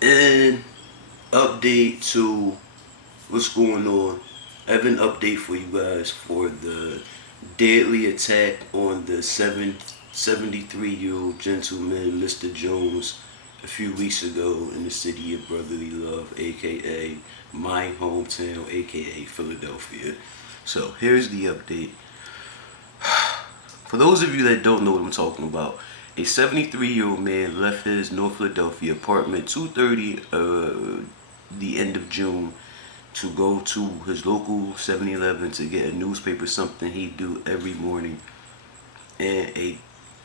And update to what's going on. I have an update for you guys for the deadly attack on the 73-year-old gentleman, Mr. Jones, a few weeks ago in the city of brotherly love, aka my hometown, aka Philadelphia. So here's the update. For those of you that don't know what I'm talking about, a 73-year-old man left his North Philadelphia apartment 2:30 the end of June to go to his local 7-Eleven to get a newspaper, something he do every morning. And a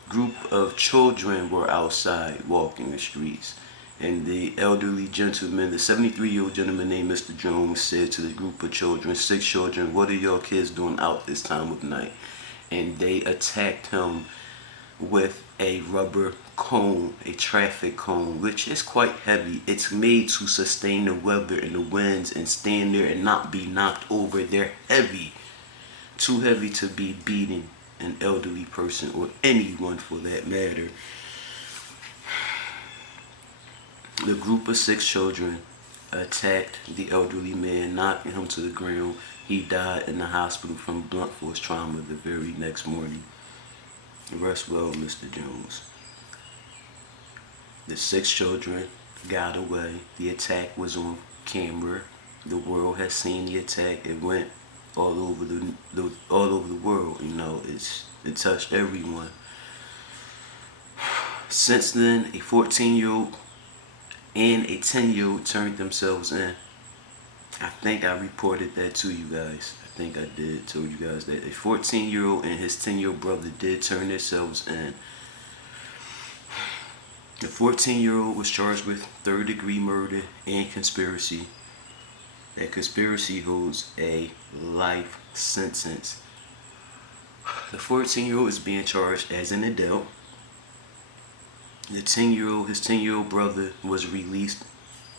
group of children were outside walking the streets. And the elderly gentleman, the 73-year-old gentleman named Mr. Jones, said to the group of children, 6 children, "What are y'all kids doing out this time of night?" And they attacked him with a rubber cone, a traffic cone, which is quite heavy. It's made to sustain the weather and the winds and stand there and not be knocked over. They're heavy, too heavy to be beating an elderly person or anyone for that matter. The group of 6 children attacked the elderly man, knocking him to the ground. He died in the hospital from blunt force trauma the very next morning. Rest well, Mr. Jones. The 6 children got away. The attack was on camera. The world has seen the attack. It went all over the world. You know, it touched everyone. Since then, a 14-year-old and a 10-year-old turned themselves in. I think I reported that to you guys. I think I did tell you guys that a 14-year-old and his 10-year-old brother did turn themselves in. The 14-year-old was charged with third-degree murder and conspiracy. That conspiracy holds a life sentence. The 14-year-old is being charged as an adult. The 10-year-old, his 10-year-old brother was released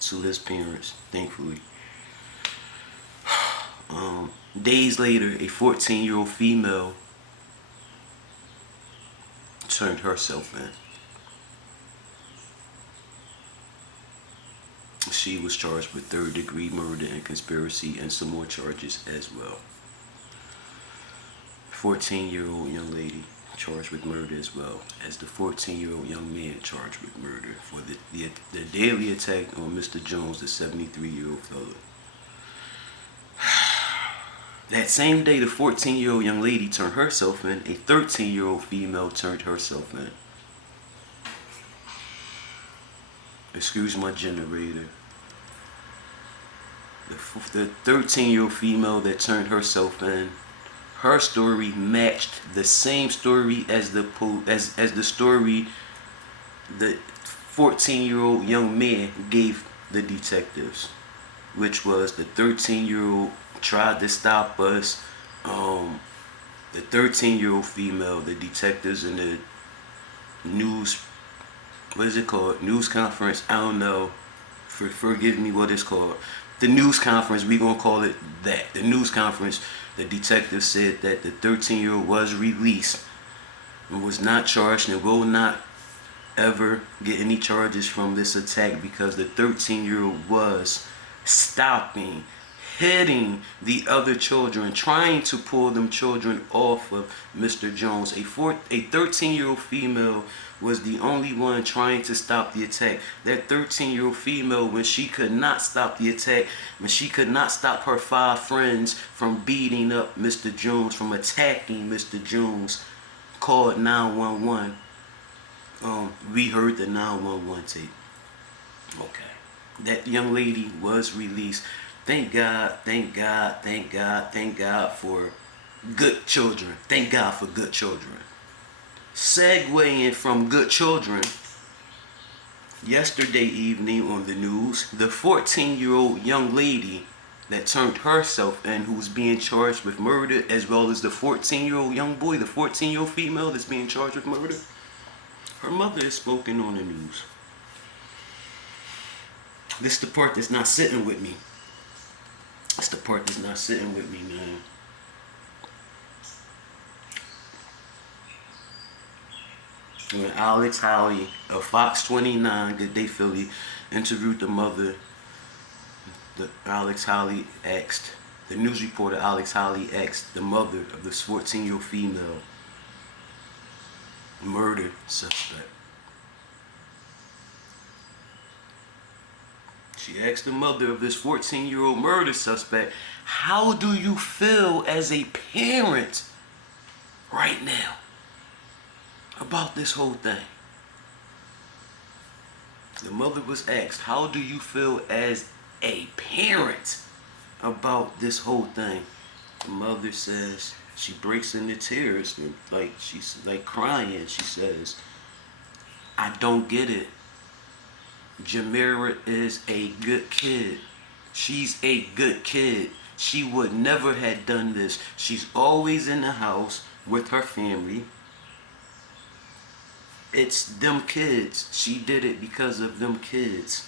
to his parents, thankfully. Days later, a 14-year-old female turned herself in. She was charged with third-degree murder and conspiracy and some more charges as well. 14-year-old young lady charged with murder as well as the 14-year-old young man charged with murder for the deadly attack on Mr. Jones, the 73-year-old fellow. That same day, the 14-year-old young lady turned herself in. A 13-year-old female turned herself in. Excuse my generator. The 13-year-old female that turned herself in, her story matched the same story as the story the 14-year-old young man gave the detectives, which was the 13-year-old tried to stop us. The 13-year-old female, the detectives in the news, what is it called? News conference. I don't know. Forgive me what it's called. The news conference, we gonna call it that. The news conference, the detective said that the 13-year-old was released and was not charged and will not ever get any charges from this attack because the 13-year-old was stopping, hitting the other children, trying to pull them children off of Mr. Jones. A 13-year-old female was the only one trying to stop the attack. That 13-year-old female, when she could not stop the attack, when she could not stop her 5 friends from beating up Mr. Jones, from attacking Mr. Jones, called 911. We heard the 911 tape. Okay. That young lady was released. Thank God, thank God, thank God, thank God for good children. Thank God for good children. Segueing from good children, yesterday evening on the news, the 14-year-old young lady that turned herself in, who's being charged with murder, as well as the 14-year-old young boy, the 14-year-old female that's being charged with murder, her mother is spoken on the news. This is the part that's not sitting with me. That's the part that's not sitting with me, man. when Alex Haley of Fox 29, Good Day Philly, interviewed the mother, the news reporter Alex Haley asked the mother of this 14-year-old female murder suspect. She asked the mother of this 14-year-old murder suspect, how do you feel as a parent right now about this whole thing? The mother was asked, how do you feel as a parent about this whole thing? The mother says, she breaks into tears, and she's like crying. She says, I don't get it. Jamera is a good kid. She's a good kid. She would never have done this. She's always in the house with her family. It's them kids. She did it because of them kids.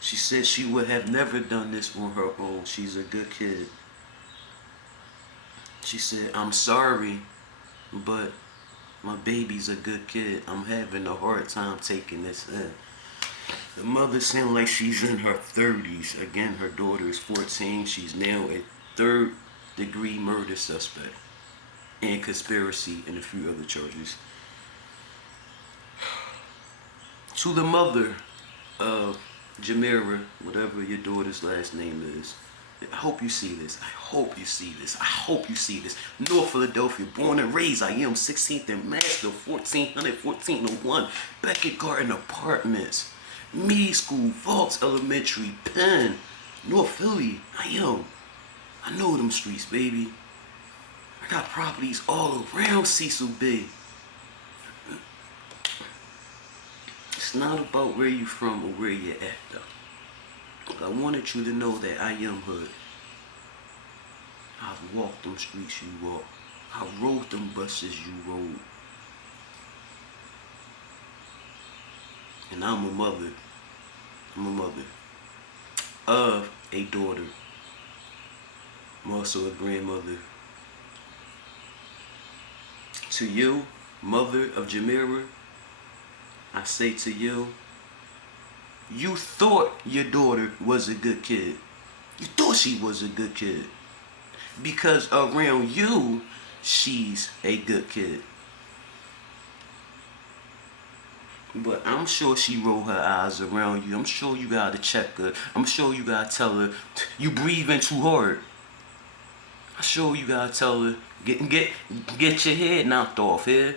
She said she would have never done this on her own. She's a good kid. She said, I'm sorry, but my baby's a good kid. I'm having a hard time taking this in. The mother sounds like she's in her 30s. Again, her daughter is 14. She's now a third-degree murder suspect and conspiracy and a few other charges. To the mother of Jamera, whatever your daughter's last name is, I hope you see this. I hope you see this. I hope you see this. North Philadelphia, born and raised. I am 16th and Master, 1401. Beckett Garden Apartments. Mead School, Vaults Elementary, Penn, North Philly. I know them streets, baby. I got properties all around Cecil Bay. It's not about where you from or where you're at, though. But I wanted you to know that I am hood. I've walked them streets you walk. I rode them buses you rode. And I'm a mother. I'm a mother of a daughter. I'm also a grandmother. To you, mother of Jamera, I say to you, you thought your daughter was a good kid. You thought she was a good kid. Because around you, she's a good kid. But I'm sure she rolled her eyes around you. I'm sure you gotta check her. I'm sure you gotta tell her, you breathing too hard. I'm sure you gotta tell her, get your head knocked off here.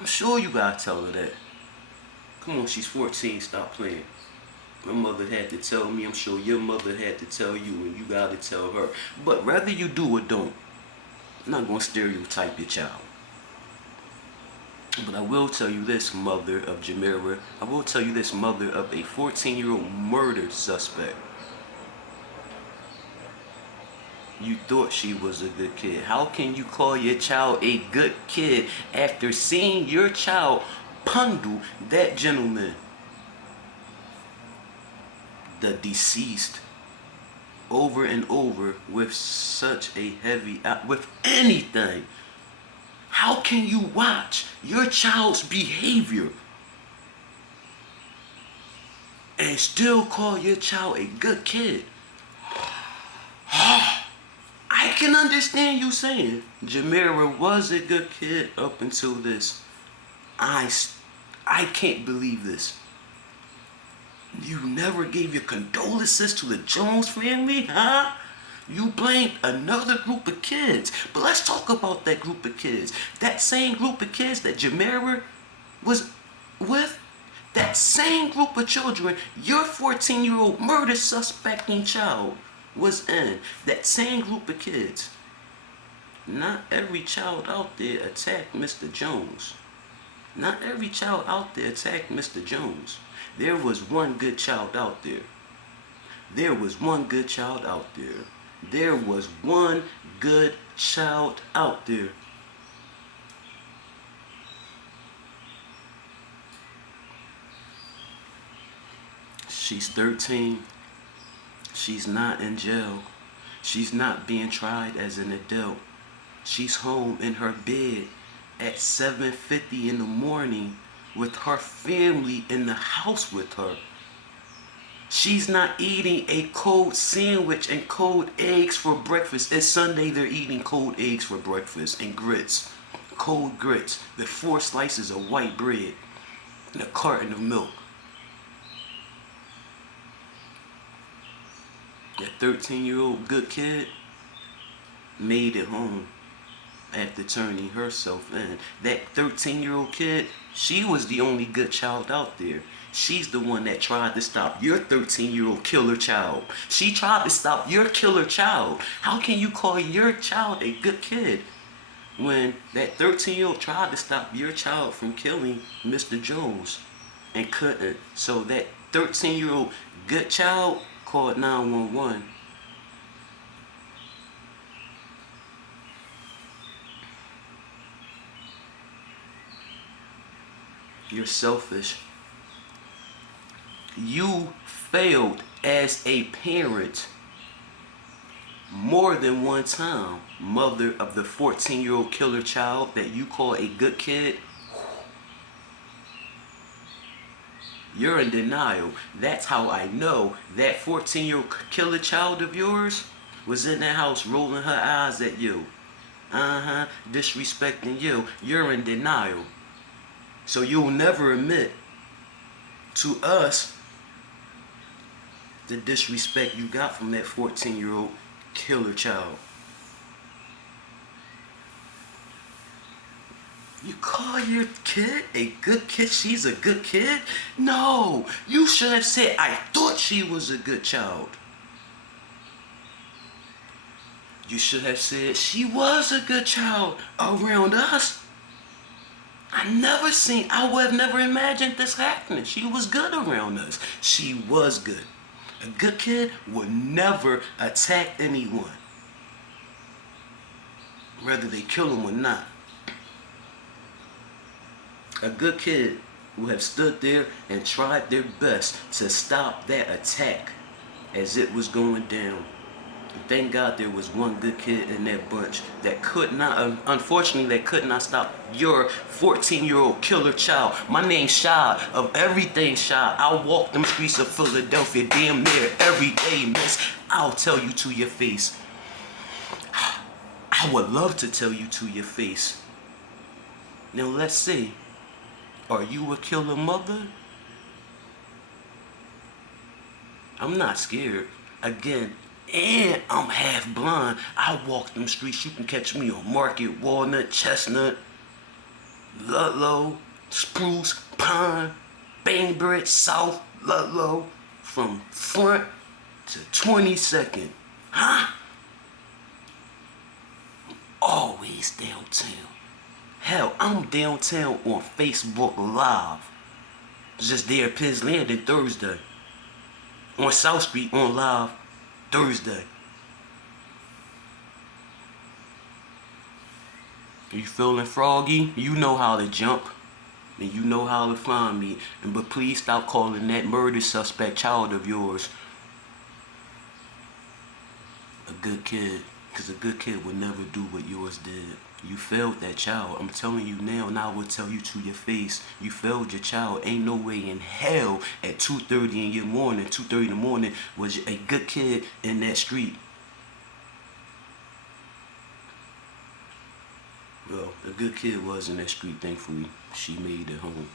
I'm sure you gotta tell her that. Come on, she's 14, stop playing. My mother had to tell me, I'm sure your mother had to tell you, and you gotta tell her. But whether you do or don't, I'm not gonna stereotype your child. But I will tell you this, mother of Jamera. I will tell you this, mother of a 14-year-old murder suspect. You thought she was a good kid. How can you call your child a good kid after seeing your child pundle that gentleman, the deceased, over and over with such a heavy, with anything? How can you watch your child's behavior and still call your child a good kid? I can understand you saying Jamera was a good kid up until this. I can't believe this. You never gave your condolences to the Jones family, huh? You blamed another group of kids. But let's talk about that group of kids. That same group of kids that Jamera was with, that same group of children your 14-year-old murder suspecting child was in. That same group of kids. Not every child out there attacked Mr. Jones. Not every child out there attacked Mr. Jones. There was one good child out there. There was one good child out there. There was one good child out there. She's 13. She's not in jail. She's not being tried as an adult. She's home in her bed at 7:50 in the morning with her family in the house with her. She's not eating a cold sandwich and cold eggs for breakfast. It's Sunday, they're eating cold eggs for breakfast and grits. Cold grits with 4 slices of white bread and a carton of milk. That 13-year-old good kid made it home after turning herself in. That 13-year-old kid, she was the only good child out there. She's the one that tried to stop your 13-year-old killer child. She tried to stop your killer child. How can you call your child a good kid when that 13-year-old tried to stop your child from killing Mr. Jones and couldn't? So that 13-year-old good child called 911. You're selfish. You failed as a parent more than one time. Mother of the 14-year-old killer child that you call a good kid. You're in denial. That's how I know that 14-year-old killer child of yours was in that house rolling her eyes at you. Disrespecting you. You're in denial. So you'll never admit to us the disrespect you got from that 14-year-old killer child. You call your kid a good kid? She's a good kid? No, you should have said, I thought she was a good child. You should have said, she was a good child around us. I would have never imagined this happening. She was good around us. She was good. A good kid would never attack anyone, whether they kill him or not. A good kid would have stood there and tried their best to stop that attack as it was going down. Thank God there was one good kid in that bunch that could not, unfortunately, that could not stop your 14-year-old killer child. My name's Shy, of everything Shy. I walk them streets of Philadelphia damn near every day, miss. I'll tell you to your face. I would love to tell you to your face. Now let's see. Are you a killer mother? I'm not scared. Again, and I'm half blind. I walk them streets. You can catch me on Market, Walnut, Chestnut, Ludlow, Spruce, Pine, Bainbridge, South, Ludlow, from front to 22nd. Huh? Always downtown. Hell, I'm downtown on Facebook Live. Just there at Piz Landing Thursday. On South Street on Live Thursday. You feeling froggy? You know how to jump. And you know how to find me. But please stop calling that murder suspect child of yours a good kid. Because a good kid would never do what yours did. You failed that child. I'm telling you now, and I will tell you to your face. You failed your child. Ain't no way in hell at 2:30 in your morning, 2:30 in the morning, was a good kid in that street. Well, a good kid was in that street, thankfully. She made it home.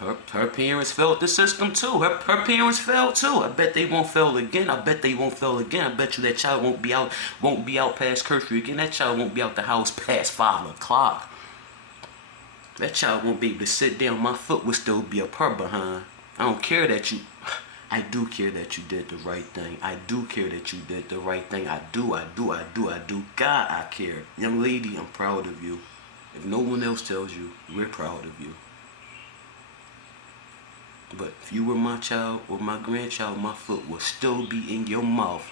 Her parents failed the system too. Her parents failed too. I bet they won't fail again. I bet they won't fail again. I bet you that child won't be out past curfew again. That child won't be out the house past 5 o'clock. That child won't be able to sit down. My foot will still be up her behind. I don't care that you. I do care that you did the right thing. I do care that you did the right thing. I do. God, I care. Young lady, I'm proud of you. If no one else tells you, we're proud of you. But if you were my child or my grandchild, my foot will still be in your mouth.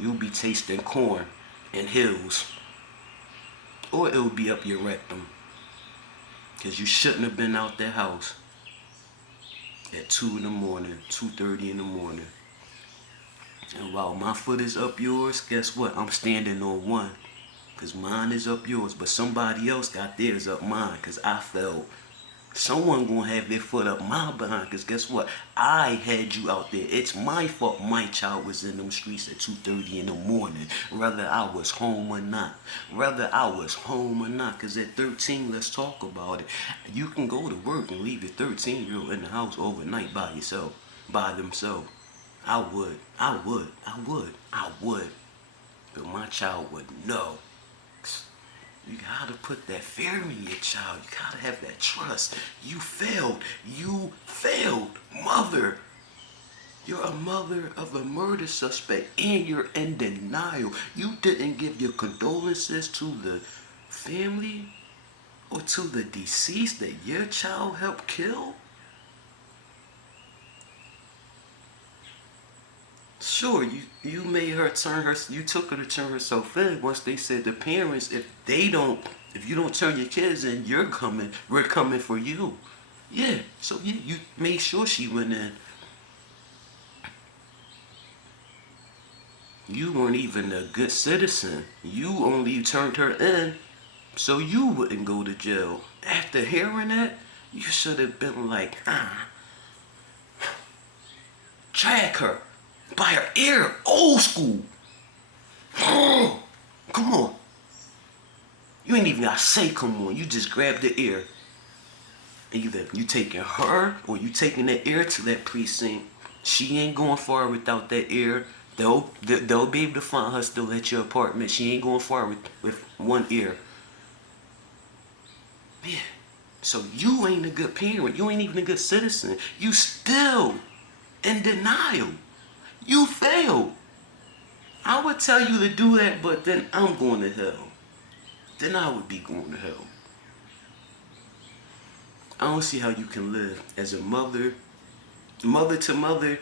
You'll be tasting corn and hills. Or it'll be up your rectum. Because you shouldn't have been out that house at 2 in the morning, 2:30 in the morning. And while my foot is up yours, guess what? I'm standing on one. Cause mine is up yours, but somebody else got theirs up mine. Cause I failed. Someone gonna have their foot up my behind. Cause guess what? I had you out there. It's my fault my child was in them streets at 2:30 in the morning. Whether I was home or not. Whether I was home or not. Cause at 13, let's talk about it. You can go to work and leave your 13-year-old in the house overnight by yourself. By themselves. I would. I would. I would. I would. But my child would know. You gotta put that fear in your child. You gotta have that trust. You failed. You failed. Mother. You're a mother of a murder suspect and you're in denial. You didn't give your condolences to the family or to the deceased that your child helped kill? Sure, you made her turn her. You took her to turn herself in. Once they said the parents, if you don't turn your kids in, you're coming. We're coming for you. Yeah. So you made sure she went in. You weren't even a good citizen. You only turned her in so you wouldn't go to jail. After hearing that, you should have been like, drag her by her ear, old school. Come on. You ain't even gotta say come on. You just grab the ear. Either you taking her or you taking that ear to that precinct. She ain't going far without that ear. They'll be able to find her still at your apartment. She ain't going far with one ear. Yeah. So you ain't a good parent. You ain't even a good citizen. You still in denial. You failed. I would tell you to do that, but then I'm going to hell. Then I would be going to hell. I don't see how you can live as a mother, mother to mother,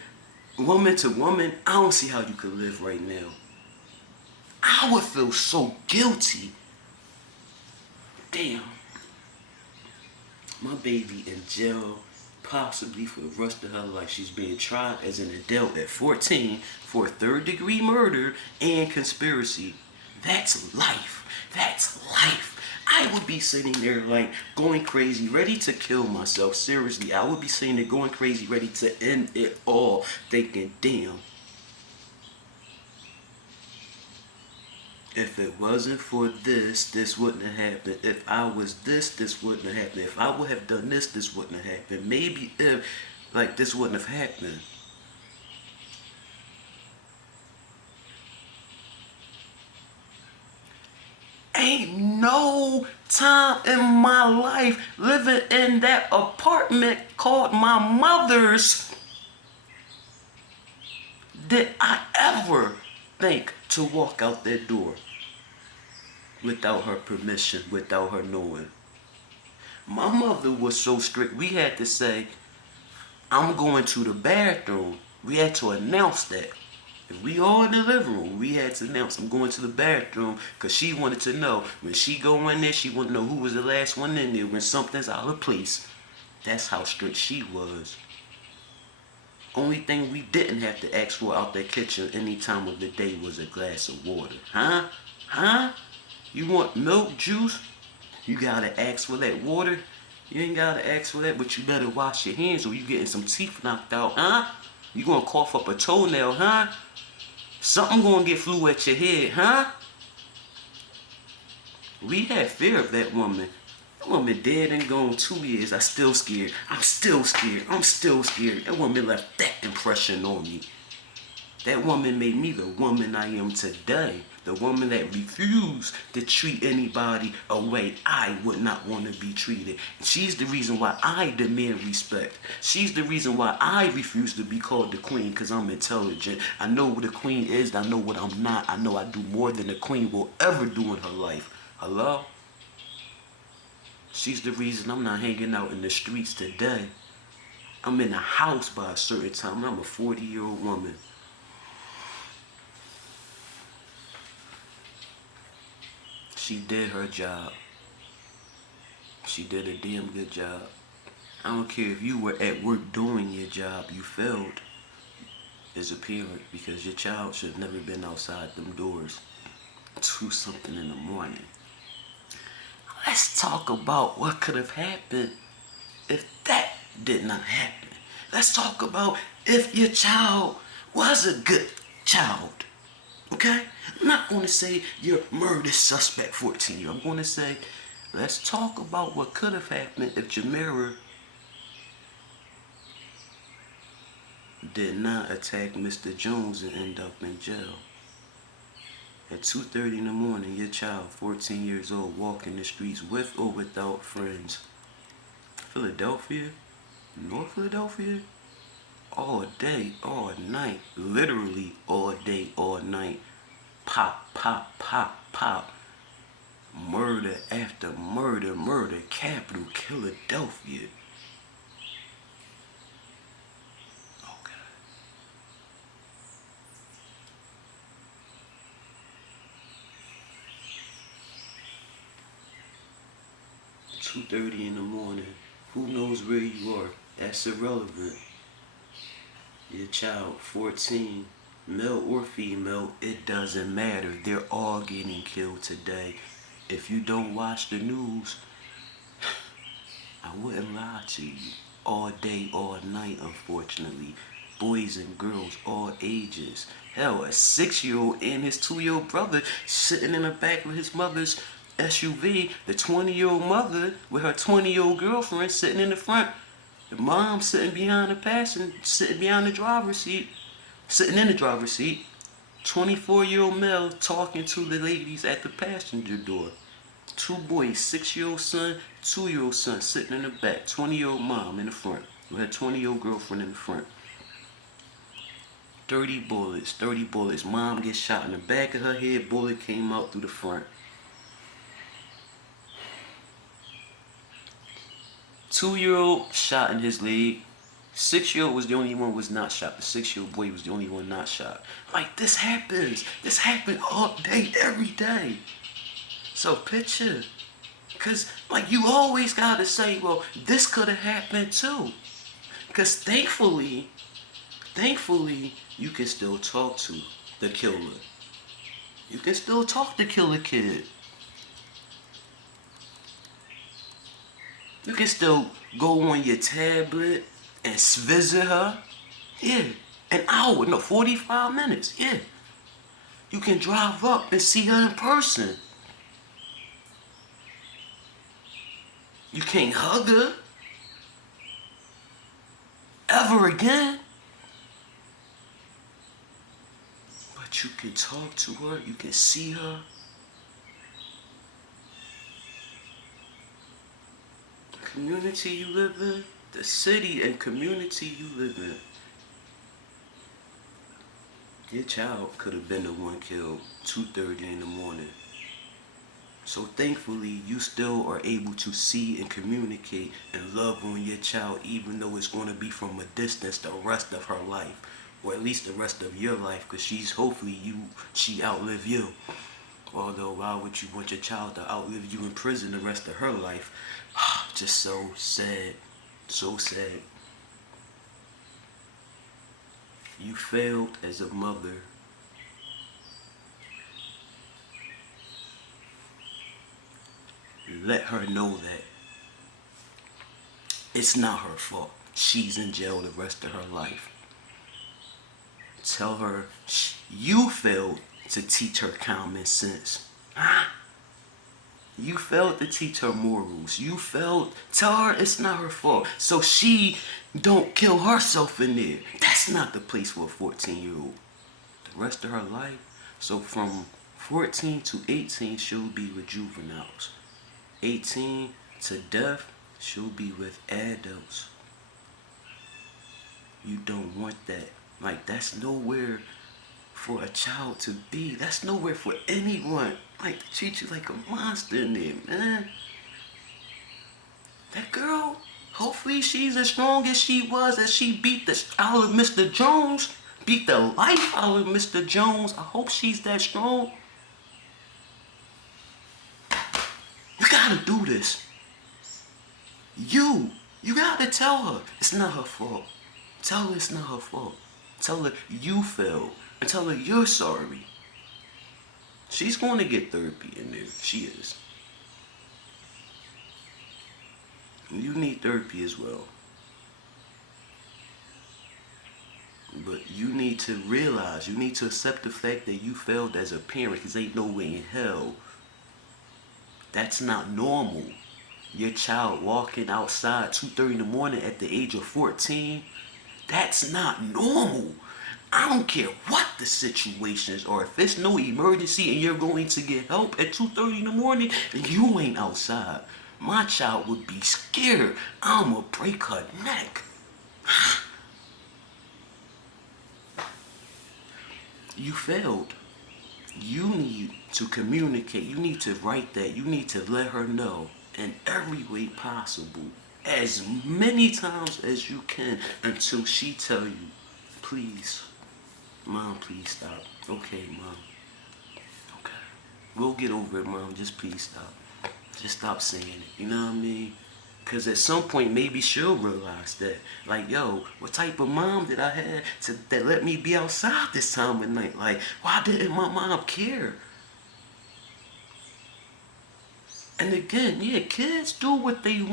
woman to woman. I don't see how you can live right now. I would feel so guilty. Damn. My baby in jail, possibly for the rest of her life. She's being tried as an adult at 14 for 3rd-degree murder and conspiracy. That's life. That's life. I would be sitting there like going crazy, ready to kill myself. Seriously, I would be sitting there going crazy, ready to end it all, thinking, damn. If it wasn't for this, this wouldn't have happened. If I was this wouldn't have happened. If I would have done this wouldn't have happened. Maybe if, like, this wouldn't have happened. Ain't no time in my life living in that apartment called my mother's did I ever think to walk out that door without her permission, without her knowing. My mother was so strict, we had to say, I'm going to the bathroom. We had to announce that. If we all in the living room, we had to announce I'm going to the bathroom because she wanted to know. When she go in there, she wanted to know who was the last one in there when something's out of place. That's how strict she was. Only thing we didn't have to ask for out that kitchen any time of the day was a glass of water. Huh? Huh? You want milk, juice? You gotta ask for that water? You ain't gotta ask for that, but you better wash your hands or you getting some teeth knocked out, huh? You gonna cough up a toenail, huh? Something gonna get flew at your head, huh? We had fear of that woman. That woman dead and gone 2 years. I still scared. I'm still scared. I'm still scared. That woman left that impression on me. That woman made me the woman I am today. The woman that refused to treat anybody a way I would not want to be treated. She's the reason why I demand respect. She's the reason why I refuse to be called the queen, because I'm intelligent. I know what a queen is. I know what I'm not. I know I do more than a queen will ever do in her life. Hello? She's the reason I'm not hanging out in the streets today. I'm in a house by a certain time. I'm a 40-year-old woman. She did her job. She did a damn good job. I don't care if you were at work doing your job, you failed as a parent because your child should have never been outside them doors. 2 something in the morning. Let's talk about what could have happened if that did not happen. Let's talk about if your child was a good child. Okay? I'm not going to say you're murder suspect 14-year. I'm going to say, let's talk about what could have happened if Jamira did not attack Mr. Jones and end up in jail. At 2:30 in the morning, your child, 14 years old, walking the streets with or without friends. Philadelphia, North Philadelphia, all day, all night, literally all day, all night. Pop, pop, pop, pop. Murder after murder, murder, capital, Philadelphia. Okay. 2:30 in the morning. Who knows where you are? That's irrelevant. Your child, 14, male or female, it doesn't matter. They're all getting killed today. If you don't watch the news, I wouldn't lie to you. All day, all night, unfortunately. Boys and girls, all ages. Hell, a 6-year-old and his 2-year-old brother sitting in the back of his mother's SUV. The 20-year-old mother with her 20-year-old girlfriend sitting in the front. The mom sitting behind the passenger, sitting behind the driver's seat, sitting in the driver's seat. 24-year-old male talking to the ladies at the passenger door. 2 boys, 6-year-old son, 2-year-old son sitting in the back. 20-year-old mom in the front with her 20-year-old girlfriend in the front. 30 bullets, 30 bullets. Mom gets shot in the back of her head. Bullet came out through the front. 2-year-old shot in his leg. 6-year-old was the only one who was not shot. The 6-year-old boy was the only one not shot. Like, this happens. This happened all day, every day. So picture. Because, like, you always got to say, well, this could have happened too. Because thankfully, you can still talk to the killer. You can still talk to Killer Kid. You can still go on your tablet and visit her. Yeah. An hour, no, 45 minutes. Yeah. You can drive up and see her in person. You can't hug her ever again. But you can talk to her. You can see her. Community you live in, the city and community you live in. Your child could have been the one killed 2:30 in the morning. So thankfully, you still are able to see and communicate and love on your child, even though it's going to be from a distance the rest of her life, or at least the rest of your life, because she outlive you. Although, why would you want your child to outlive you in prison the rest of her life? Just so sad. So sad. You failed as a mother. Let her know that it's not her fault. She's in jail the rest of her life. Tell her you failed to teach her common sense. You failed to teach her morals. Tell her it's not her fault. So she don't kill herself in there. That's not the place for a 14-year-old. The rest of her life. So from 14 to 18, she'll be with juveniles. 18 to death, she'll be with adults. You don't want that. Like, that's nowhere for a child to be. That's nowhere for anyone. Like, to treat you like a monster in there, man. That girl, hopefully she's as strong as she was, as she beat the out of Mr. Jones. Beat the life out of Mr. Jones. I hope she's that strong. You gotta do this. You gotta tell her it's not her fault. Tell her it's not her fault. Tell her you failed. And tell her you're sorry. She's going to get therapy in there. She is. You need therapy as well. But you need to realize, you need to accept the fact that you failed as a parent, because ain't no way in hell that's not normal. Your child walking outside 2:30 in the morning at the age of 14, that's not normal. I don't care what the situation is, or if it's no emergency and you're going to get help at 2:30 in the morning and you ain't outside. My child would be scared. I'ma break her neck. You failed. You need to communicate. You need to write that. You need to let her know in every way possible, as many times as you can, until she tell you, please, mom, please stop. Okay, mom. Okay. We'll get over it, mom. Just please stop. Just stop saying it. You know what I mean? Because at some point, maybe she'll realize that, like, yo, what type of mom did I have that let me be outside this time of night? Like, why didn't my mom care? And again, yeah, kids do what they want.